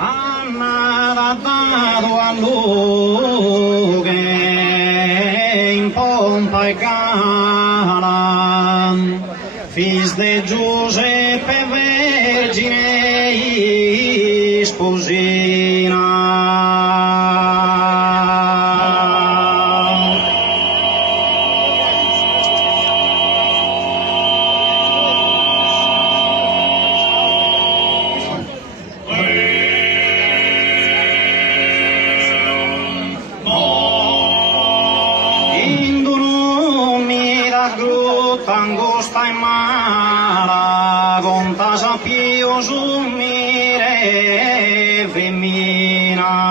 Anna dato a Luche in pompa e gala, fis de Giuseppe Vergine sposina. Angosta e mala, con tasa pio sumire femmina.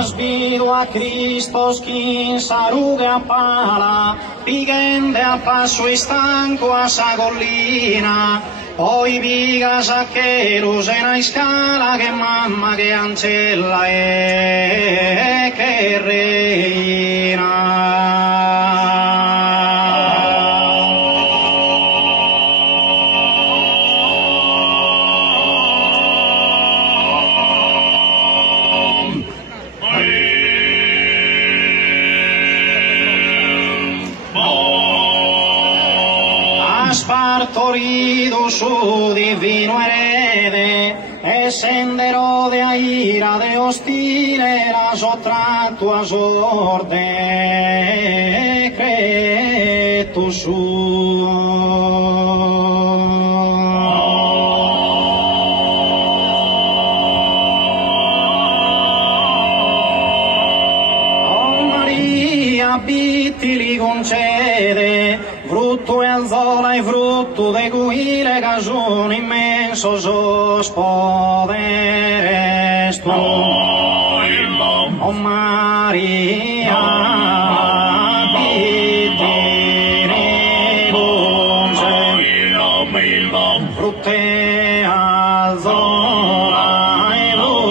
Aspido a Cristo skin s'arruga a pala, pigende a passo e stanco a sa collina, poi viga sacchero se na scala che mamma che ancella è che reina. Spartorido su divino erede, e sendero de a ira de ostile, la sottratto a sorte, creto Bitti li concede, frutto e alzola e frutto de cui le cagioni immenso sospoderes tu. O Maria, bitti li concede, frutto e alzola e frutto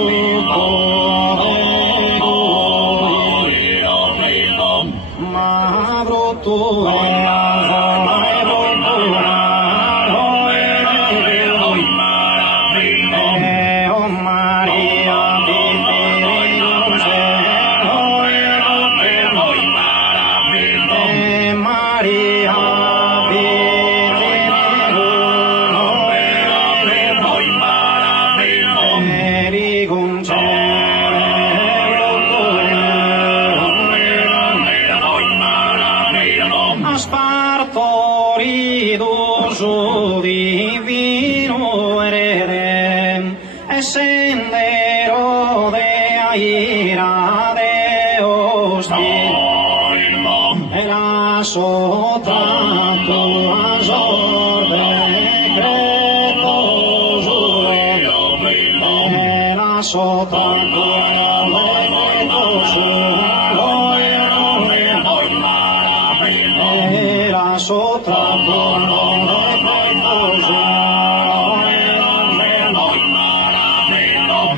ma brutto e alzola e brutto o Maria Spartorido su divino erede, e sendero de a ira de ostile, e la sottratto a sorte creto su, e la sottratto a creto su.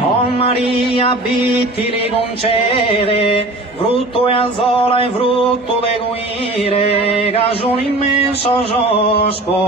O Maria bitti li concede, frutto e alzola e frutto de guire, che sono immenso sosporo.